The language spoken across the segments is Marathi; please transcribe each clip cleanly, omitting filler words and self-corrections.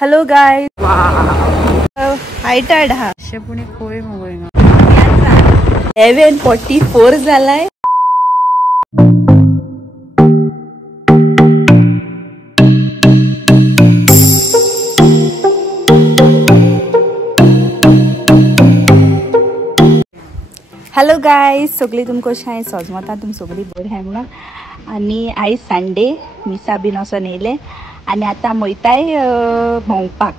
Hello guys. Wow. High tide हा. पुणे खोय मग 11:44 झालाय. हॅलो गायज, सगळी तुमको कशें आहाय? सोजमता तुम सगळी बरी आहाय म्हणून. आणि आयज संडे मिसा बीन असं नेले आणि आता वयताय भोंवपाक.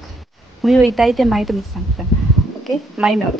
खंय वयताय ते मागीर तुमकां सांगता. ओके, माय मेळ.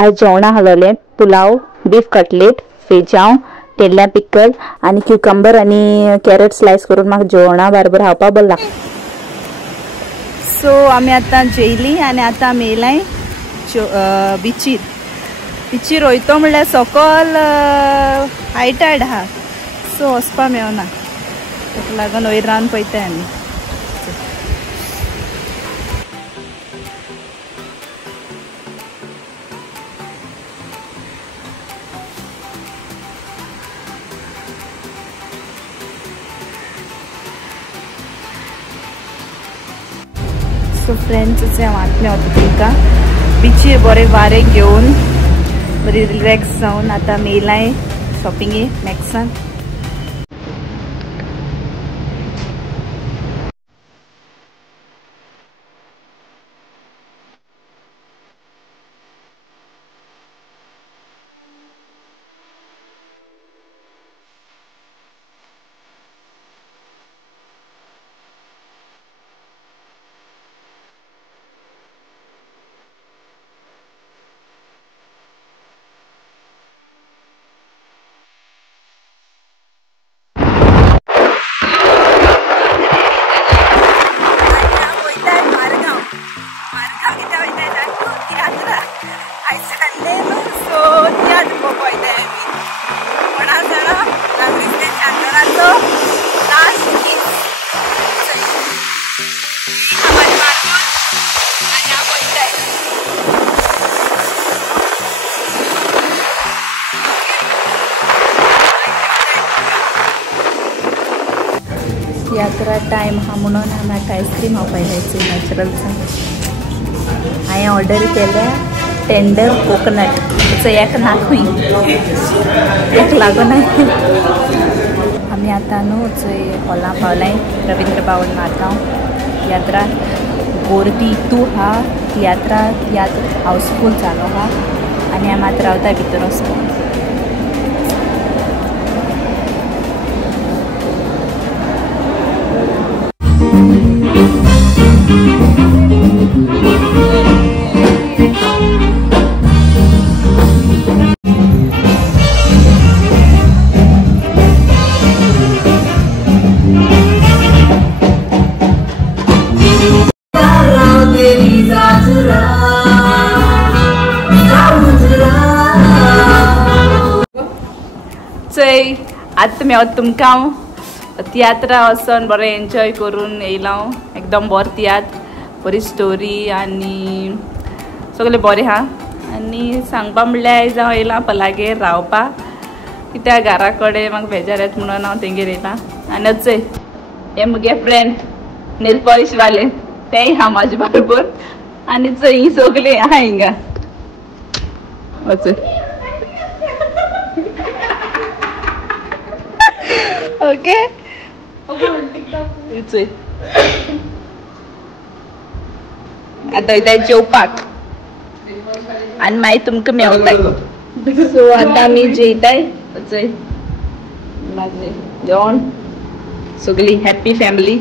आज जेवणा हलवले पुलाव, बीफ कटलेट, फेजाव, तेल्ल्या पिकल आणि क्युकंबर आणि कॅरेट स्लाइस करून म्हाका जेवणा बरोबर खावपा बरें लागता. सो आमी आतां जेयली आणि आता मेलाय बिचीर. बिचीर वयतो म्हणल्यार सकल हाय टायड आहा, सो वचपा मेळना. ताका लागून वयर रावन पळयताय आमी. सो फ्रेंड्स, असे वाटले होते तुमकां बिचीर बरे वारे घेवन बरी रिलॅक्स जावन आता मेलाय शॉपिंगे मॅक्सान. यात्रा टाइम हा म्हणून म्हाका आईस्क्रीम खावपाक जायची नॅचरलचा. हांवें ऑर्डर केल्या टेंडर कोकोनट. त्याचं एक नाखूय एक लागून आहे. आमी आतां न्हू चंय हॉलां पावलाय रवींद्र भवन मारगांव. यात्रा गोर्दी तू हा यात्रा हावसफूल जालो हा आनी आमी आतां रावता भितर वचपाक. चय आतां मेळ तुमकां तियात्रा वचून बरें एन्जॉय करून येयला. एकदम बरो तियात्र, बरी स्टोरी आनी सगळें बरें हा. आनी सांगपा म्हणल्यार आयज हांव येयलां पलागेर रावपाक, कित्याक घरा कडेन म्हाका बेजार येता म्हणून हांव तेंगेर येयलां. आनी चय हे म्हगे फ्रेंड नेल पॉलिश वाले तेय हा म्हाजे बरोबर. आनी चय ही सगळीं आहा हिंगा. ओके आता वयताय जेवपाक आनी मागीर तुमकां मेळटाय. सो आतां आमी जेयताय. जेवण सगळी हॅप्पी फॅमिली.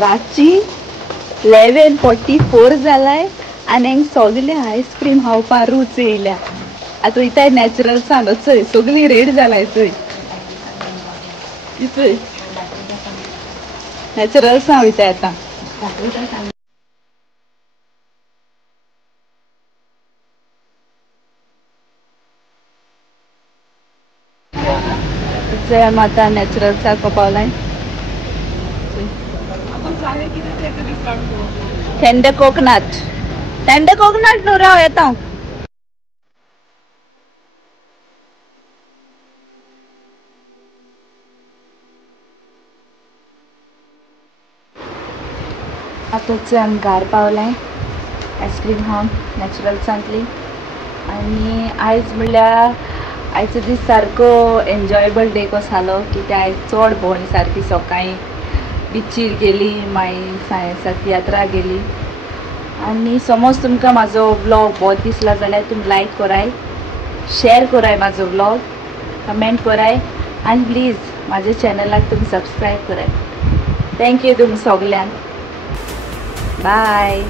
रातची 11:44 जालाय आनी हांगा सगळे आईस्क्रीम खावपा रूच येयल्या. आतां वयताय नॅचरल सांग चय सगळी रेड जालाय. चय नॅचरल सांगता आता आता नॅचरल चा पावलाय थंड कोकोनट नुरा येता आताच घार पावलाय आईस्क्रीम खावन नॅचरल सांगली आणि आयज म्हणल्यार आयचो दीस सारको एन्जॉयबल डे कसो जालो कित्याक आयज चड भोंवणी सारकी सकाळीं बिचीर गेली मागीर सायन्साक तियात्राक गेली आनी समज तुमकां म्हाजो व्लॉग बहुत दिसला जाल्यार तुमी लायक कराय शेअर कराय म्हाजो व्लॉग कमेंट कराय आनी प्लीज म्हाज्या चॅनलाक तुमी सबस्क्रायब कराय थँक्यू तुमी सगल्यांक बाय